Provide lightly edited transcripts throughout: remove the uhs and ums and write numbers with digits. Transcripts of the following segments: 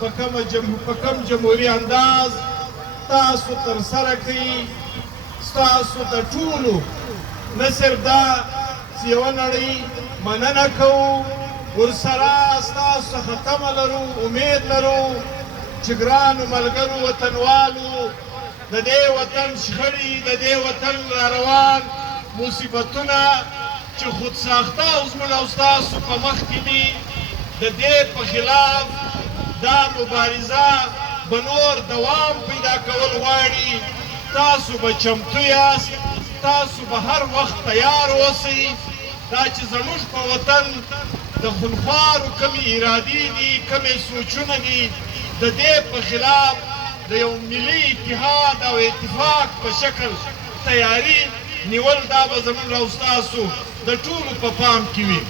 په کم جمهوري انداز تاسو ترسره کوي. ستاسو د ټولو نه صرف دا چې یوه نړۍ مننه کوو، ورسره ستاسو څخه تمه لرو، امید لرو چې ګرانو ملګرو وطنوالو د دې وطن شخړې، د دې وطن راروان مصیبتونه چې خودساخته عزمونه او ستاسو په مخ کې دي، د دې په خلاف دا مبارزه به نور دوام پیدا کول غواړي. تاسو به چمتو یاست، تاسو به هر وخت تیار اوسئ. دا چې زموږ په وطن د خونخوارو کمې ارادې دي، کمې سوچونه دي، د دې په خلاف د یو ملي اتحاد او اتفاق په شکل تیاری نیول، دا به زموږ او ستاسو د ټولو په پام کې وي.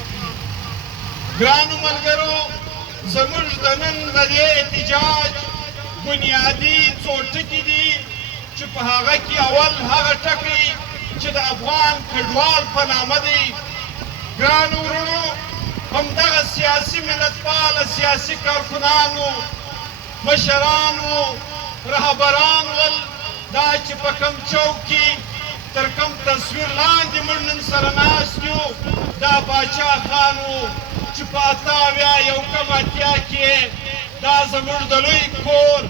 ګرانو ملګرو، زموږ د نن د دې احتجاج بنیادي څو ټکي دي چې په هغه کې اول هغه ټکی چې د افغان کډوال په نامه دی. ګرانو وروڼو، همدغه سیاسي ملتپاله سیاسي کارکنانو، مشرانو، رهبران ول دا چې په کم چوک کې تر کم تصویر لاندې موږ نن سره ناست یو، دا باچا خان و چې په 88 یو کم 80 کې دا زموږ د لوی کور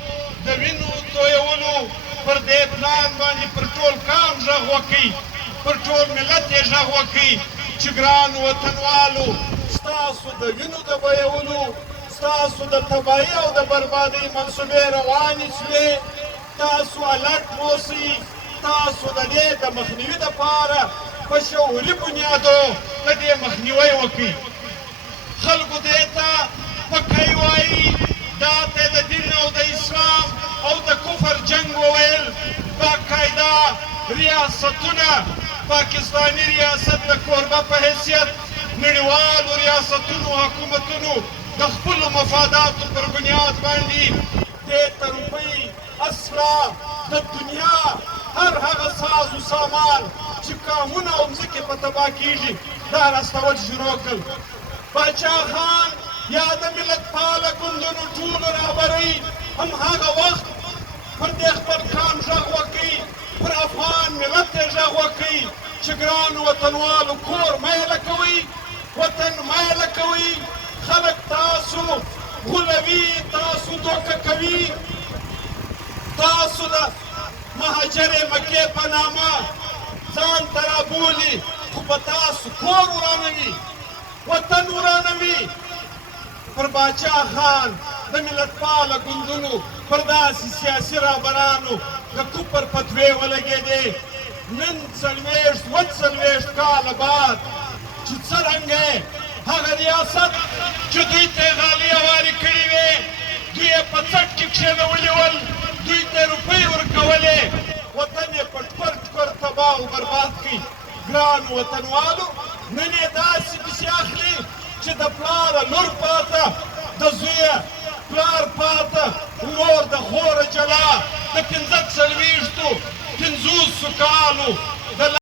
د وینو تویولو پر دې پلان باندې پر ټول قام غږ وکړي، پر ټول ملت یې غږ وکړي چې ګرانو وطنوالو، ستاسو د وینو د بهولو، ستاسو د تباهۍ او د بربادۍ منصوبې روانې شوې. تاسو الرټ اوسئ، تاسو د دې د مخنیوي دپاره په شعوري بنیادو د دې مخنیوی وکړئ. خلکو دې ته پکی وایي، دا ته د دین او د اسلام او د کفر جنگ وویل. باقاعده ریاستونه، پاکستاني ریاست د کوربه په حیثیت نړیوالو ریاستونو حکومتونو د خپلو مفاداتو پر بنیاد باندې دې ته روپۍ، اسلحه، د دنیا هر هغه ساز و سامان چې قامونه او مځکې په تباه کېږي دا راستول شروع کړل. باچا خان یا د ملتپاله ګوندونو ټولو رهبرۍ هم هغه وخت پر دې خپل قام غږ وکړي، پر افغان ملت یې غږ وکړي چې ګرانو وطنوالو، کور مه یله کوئ، وطن مه یله کوئ. خلک تاسو غولوي، تاسو دوکه کوي، تاسو د مهاجر مکې په نامه ځان ته رابولي، خو په تاسو کور ورانوي، وطن ورانوي. پر باچا خان د ملتپاله ګوندونو، پر داسې سیاسي رهبرانو د کفر فتوې ولګېدې. نن 40 کاله بعد چې څرنګه هغه ریاست چې دوی ته یې غالۍ هوارې کړې وې، دوی یې په څټ کې کښېنولي ول، دوی ته یې روپۍ ورکولې، وطن یې په ټکور ټکور تباه او برباد کړي. ګرانو وطنوالو، نن یې داسې پسې اخلي چې د پلاره لور پاته، د زویه پلار پاته، ورور د خوره جلا، د 45 کالو